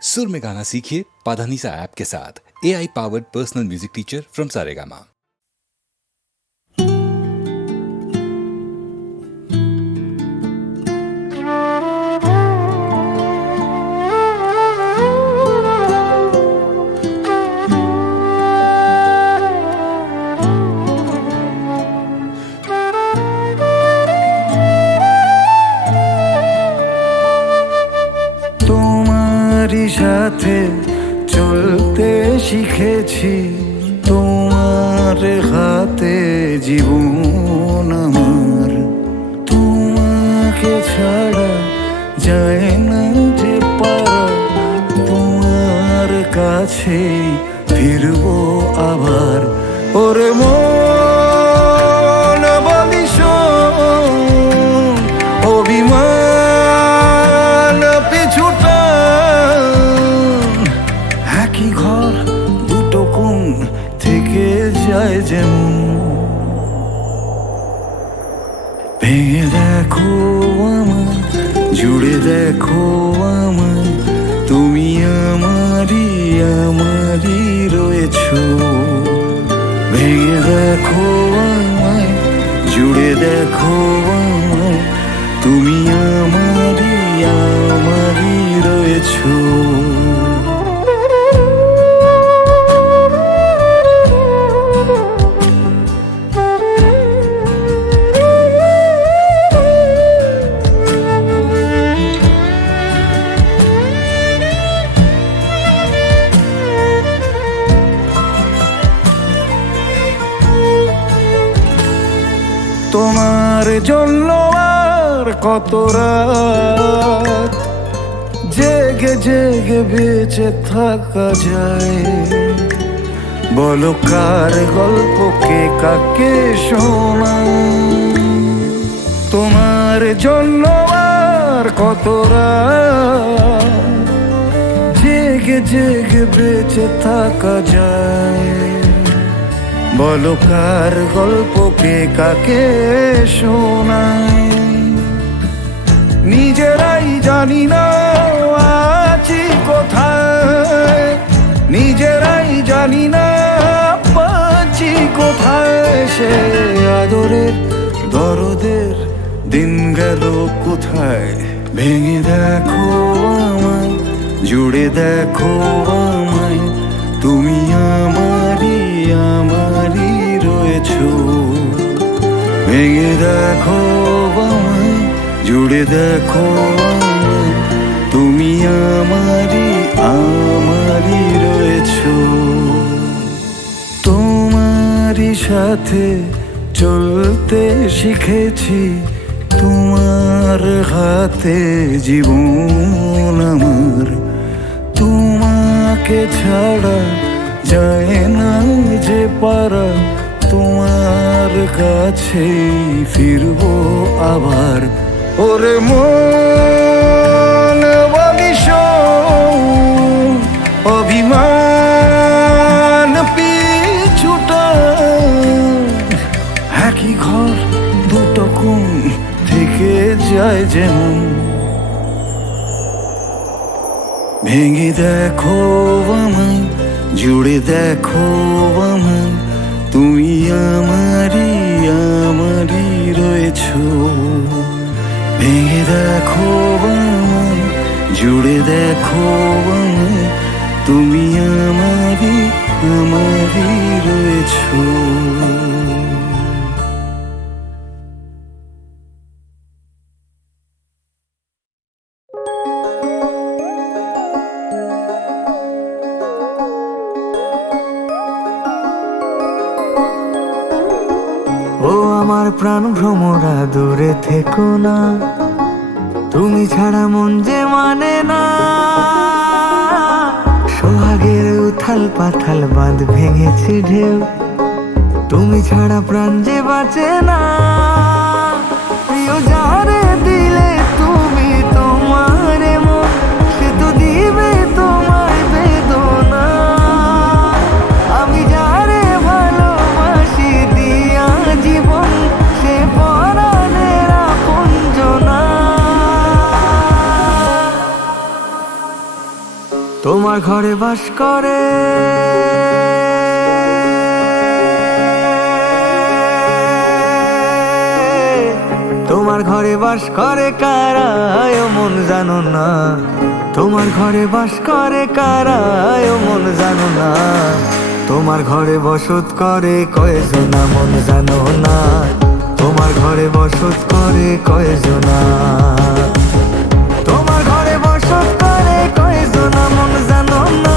सुर में गाना सीखिए पाधानीसा ऐप के साथ। AI powered personal music teacher from Saregama. সাথে চলতে শিখেছি, তোমার হাতে জীবন আমার। তোমাকে ছাড়া যায় না যে পারা, তোমার কাছে ফিরবো আবার। ওরে মন বলি শোন, অভিমান পিছুটা ঘর দুটো কোণ থেকে যায় যেমন। ভেঙে দেখো আমার, জুড়ে দেখো আমার, তুমি আমারই আমারই রয়েছো। ভেঙে দেখো আমায়, জুড়ে দেখো আমায়, তুমি আমারই আমারই রয়েছো। তোমার জন্য আর কত রাত জেগে জেগে বেঁচে থাকা যায়। বলো কার গল্পকে কাকে শোনাই। তোমার জন্য আর কত রাত জেগে জেগে বেঁচে থাকা যায়। বলো কার গল্পকে কাকে শোনাই। নিজেরাই জানি না আছি কোথায়, নিজেরাই জানি না পাচ্ছি কোথায়। সে আদরের দরদের দিন গেল কোথায়। ভেঙে দেখো আমায়, জুড়ে দেখো আমায়, তুমি আমারই আমারই রয়েছো। ভেঙে দেখো আমায়, জুড়ে দেখো আমায়, তুমি আমারই আমারই রয়েছো। তোমারই সাথে চলতে শিখেছি, তোমার হাতে জীবন আমার। তোমাকে ছাড়া যায় না যে পারা, তোমার কাছে ফিরবো আবার। ওরে মন বলি শোন, অভিমান পিছুটা একই ঘর দুটো কোণ থেকে যায় যেমন। ভেঙে দেখো আমায়, জুড়ে দেখো আমায়, তুমি আমারই আমারই রয়েছো। ভেঙে দেখো আমায়, জুড়ে দেখো আমায়, তুমি আমারই আমারই রয়েছো। ও আমার প্রাণ ভ্রমরা দূরে থেকো না, তুমি ছাড়া মন যে মানে না। সোহাগের উথাল পাথাল বাঁধ ভেঙেছে ঢেউ, তুমি ছাড়া প্রাণ যে বাঁচে না। প্রিয় যারে দিলে তুমি তোমার মন, সে তো দিবে তোমায় বেদনা। আমি যারে ভালোবাসি দিয়া জীবন, সে পরাণের আপনজনা। তোমার ঘরে বাস করে তোমার ঘরে বাস করে কারা ও মন জানো না তোমার ঘরে বাস করে কারা ও মন জানো না তোমার ঘরে বসত করে কয়জনা মন জানো না তোমার ঘরে বসত করে কয়জনা তোমার ঘরে বসত করে কয়জনা মন জানো না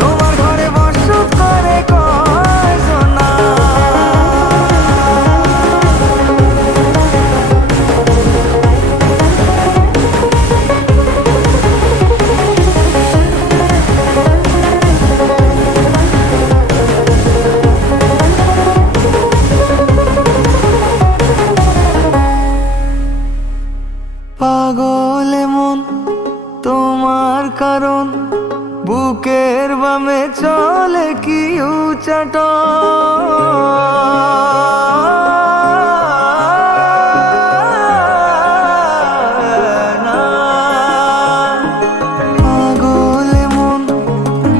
তোমার ঘরে বসত করে কয়জনা পাগল মন তোমার কারণ বুকের বামে চলে কি উচাট পাগল মন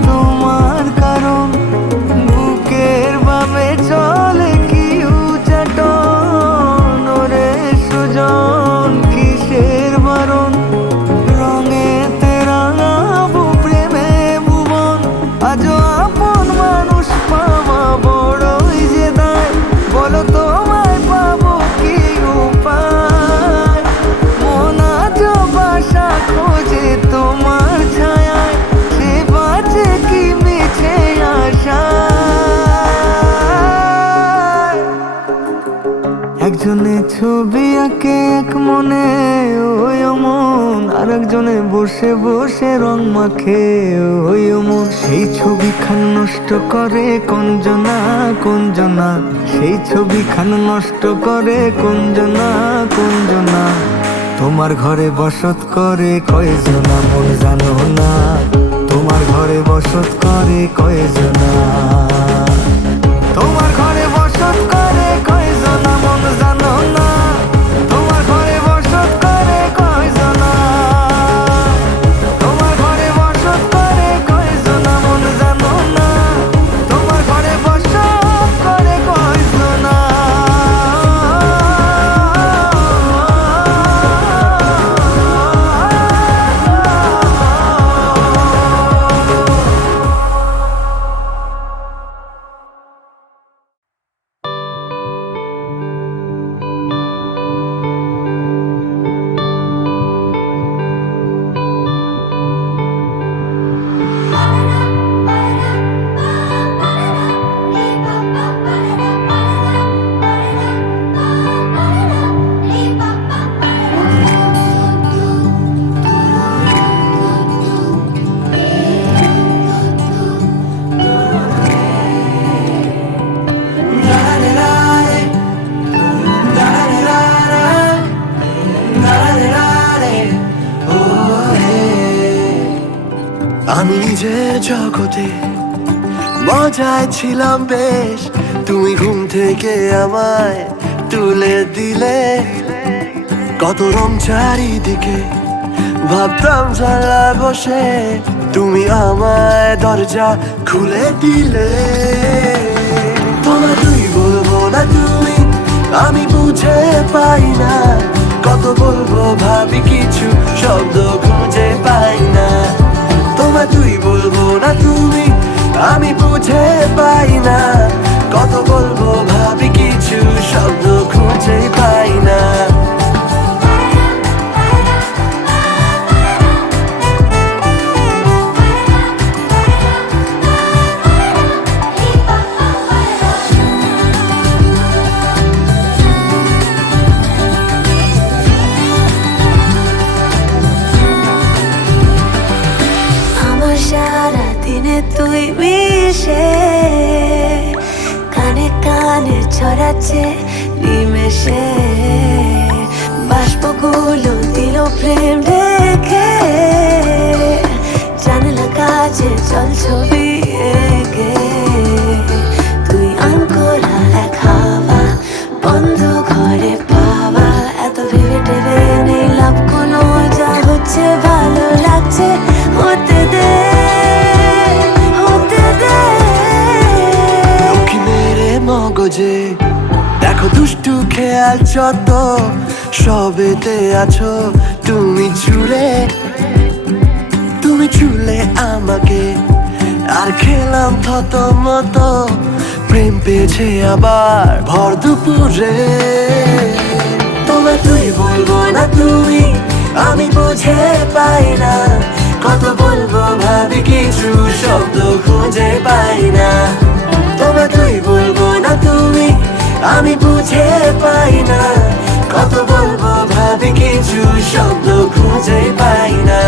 তোমার কারণ বুকের বামে চলে কি উচাট ওরে সুজন কিসের বারণ রঙেতে রাঙাবো প্রেমে ভুবন আজও আপন মানুষ পাওয়া বড়ই যে দায় বলো তোমায় পাবো কি উপায় মন আজও বাসা খোঁজে তোমার ছায়ায় সে বাঁচে কি মিছে আশায় একজনে ছবি আঁকে এক মনে ওই মন আর একজনে বসে বসে রং মাখে ওই মন সেই ছবি খান নষ্ট করে কোনজনা কোনজনা সেই ছবি খান নষ্ট করে কোনজনা কোনজনা তোমার ঘরে বসত করে কয়জনা মন জানো না তোমার ঘরে বসত করে কয়জনা তোমার ঘরে বসত করে কয়জনা মন জানো না তোমার ঘরে বসত করে কয়জনা তোমার ঘরে বসত করে কয়জনা মন জানো না তোমার ঘরে বসত করে কয়জনা আমি নিজের জগতে মজায় ছিলাম বেশ তুমি ঘুম থেকে আমায় তুলে দিলে কত রং চারিদিকে ভাবতাম জানলা বসে তুমি আমায় দরজা খুলে দিলে তোমায় তুই বলবো না তুমি আমি বুঝে পাই না কত বলবো ভাবি কিছু শব্দ খুঁজে পাই না তোমায় তুই বলবো না তুমি আমি বুঝে পাই না কত বলবো ভাবি কিছু শব্দ খুঁজে পাই না তুই মিশে কানে কানে ছড়াচ্ছে নিমেষে বাষ্পগুলো দিল প্রেম রেখে জানলা কাছে চল ছবি এঁকে তুই আনকোরা এক হাওয়া বন্ধ ঘরে পাওয়া এত ভেবে টেবে নেই লাভ কোনো যা হচ্ছে ভালো লাগছে হতে দে খোঁজে। দেখো দুষ্টু খেয়াল যত সবেতে আছো তুমি চুলে, তুমি চুলে আমাকে। আর খেলাম থত মতো, প্রেম পেয়েছে আবার ভর দুপুরে। তোমায় তুই বলবো না তুমি, আমি বুঝে পাই না। কত বলবো ভাবি কিছু শব্দ খুঁজে পাই না। তোমায় তুই বলবো না তুমি, আমি বুঝে পাই না। কত বলবো ভাবি কিছু শব্দ খুঁজে পাই না।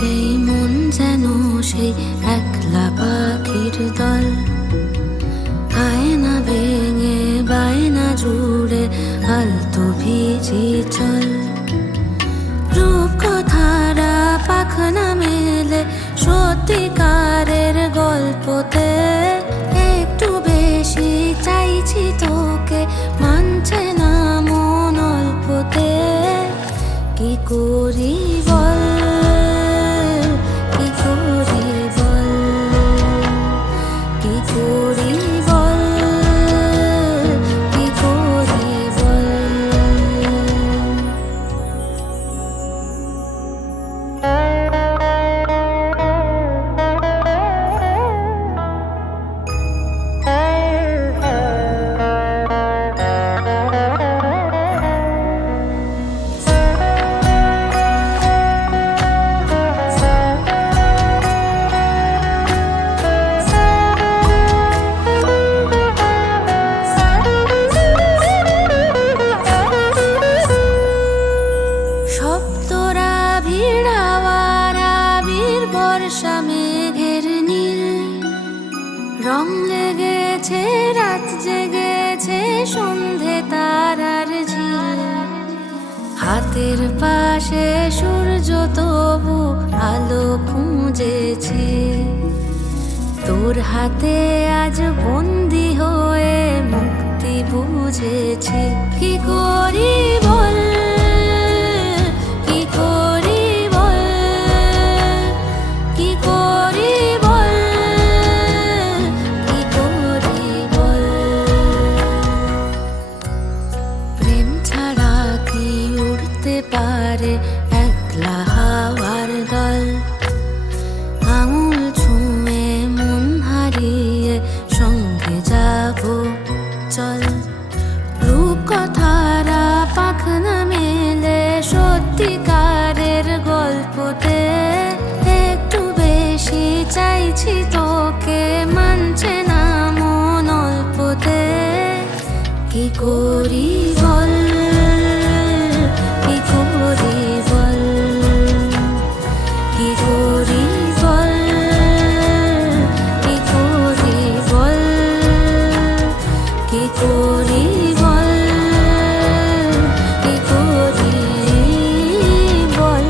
যেই মন যেন সেই একলা পাখির দল, আয়না ভেঙে বায়না জুড়ে আলতো ভিজি চল। রূপ কথারা পাখনা মেলে সত্যিকারের গল্পতে, একটু বেশি চাইছি তোকে মানছে না মন অল্পতে। কি করি বল, রং লেগেছে রাত জেগেছে সন্ধে তারার ঝিল। হাতের পাশে সূর্য তবু আলো খুঁজেছি, তোর হাতে আজ বন্দি হয়ে মুক্তি বুঝেছি। কি করি বল, কি করি বল, কি করি বল, কি করি বল। প্রেম ছাড়া কি উড়তে পারে একলা হাওয়ার দল? আঙুল ছুঁয়ে মন হারিয়ে সঙ্গে যাব চল। রূপকথারা পাখনা মেলে সত্যিকারের গল্পতে, একটু বেশি চাইছি তোকে মানছে না মন অল্পতে। কি করি বল, কি করি বল, কি করি বল, কি করি বল, কি করি বল, কি করি বল।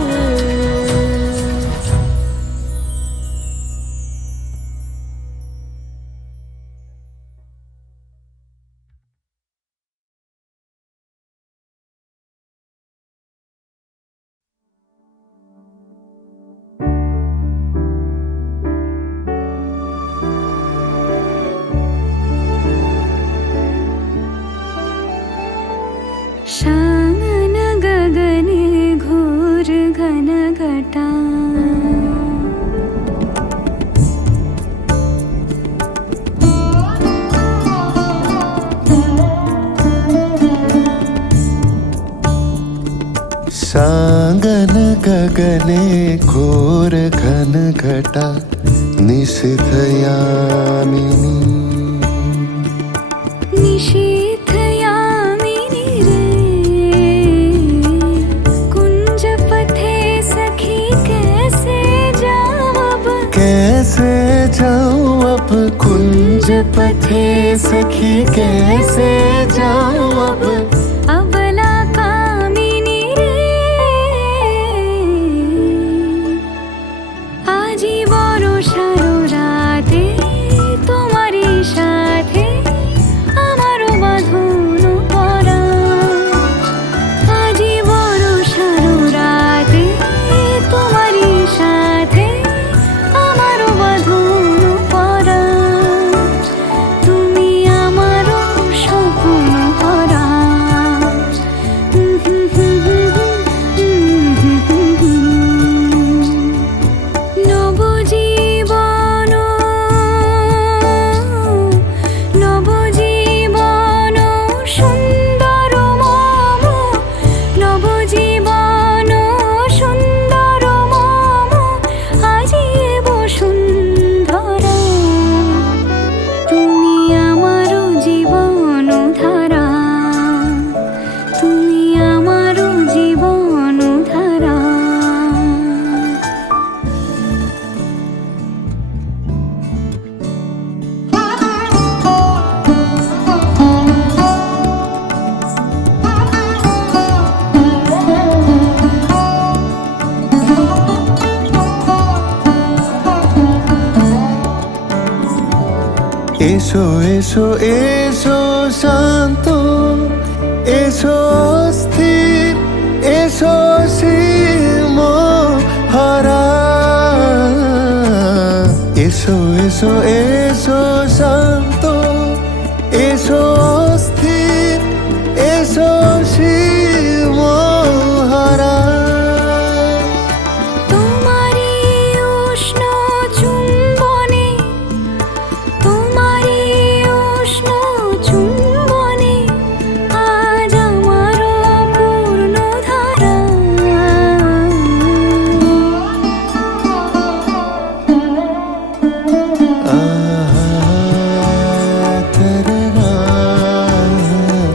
सागन गगने घोर घन घटा निशिथ यामिनी निशीथ यामिनी रे कुंज पथे सखी कैसे जाऊं अब कैसे जाऊं अब कुंज पथे सखी कैसे जाऊं अब अबला कामिनी रे আজি বড় সারো রাতে তোমারই সাথে আমারও বাঁধন পরা আজি বড় সারো রাতে তোমারই সাথে আমারও বাঁধন পরা তুমি আমারও স্বপ্ন ভরা নবজীবন নবজীবন সুন্দর মম নবজীবন সুন্দর মম আজি বসুন্ধরা তুমি আমারও জীবন ধারা তুমি আমারও জীবন ধারা এসো এসো এসো শান্ত এসো স্থির এসো সীম হারা এসো এসো এসো শান্ত এসো স্থির এসো সীম হারা তোমারি উষ্ণ চুম্বনে তোমারি উষ্ণ চুম্বনে আজ আমারও পূর্ণ ধারা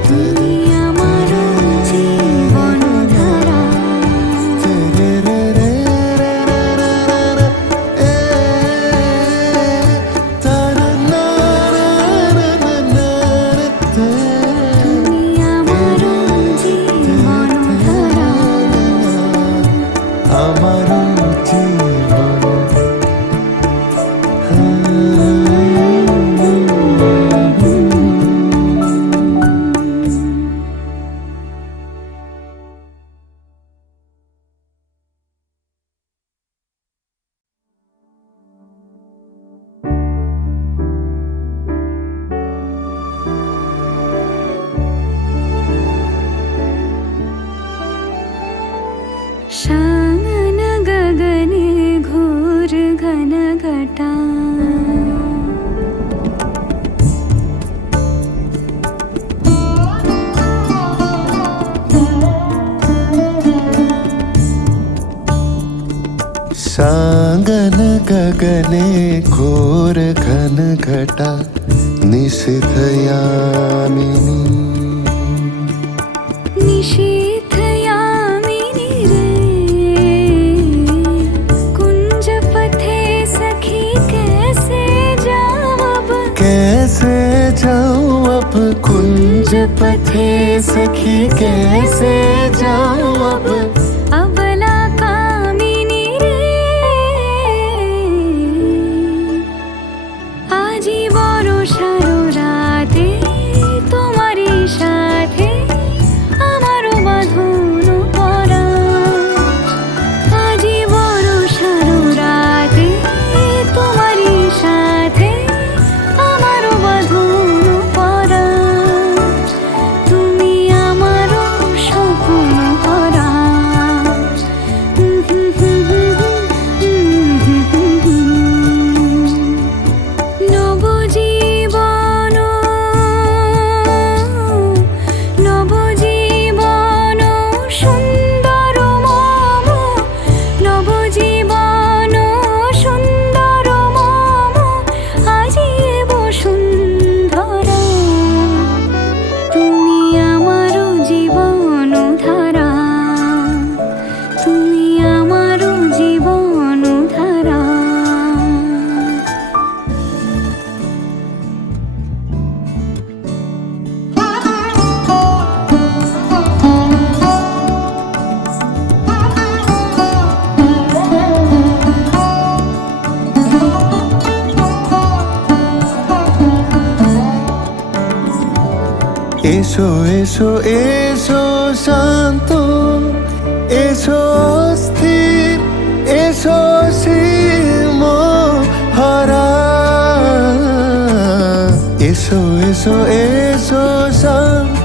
তুমি আমারও জীবন ধারা তুমি আমারও জীবন ধারা আমার জীবন शानन गगने घोर घन घटा सागन गगने घोर घन घटा निशिथ यामिनी निशीथ यामिनी रे कुंज पथे सखी कैसे जाऊं अब कैसे जाऊं अब कुंज पथे सखी कैसे जाऊं अब अबला कामिनी रे আজি বড় সারো রাতে তোমারই সাথে আমারও বাঁধন পরা আজি বড় সারো রাতে তোমারই সাথে আমারও বাঁধন পরা তুমি আমারও স্বপ্ন ভরা এসো এসো এসো শান্ত, এসো অস্থির, এসো সীম হারা, এসো এসো এসো শান্ত।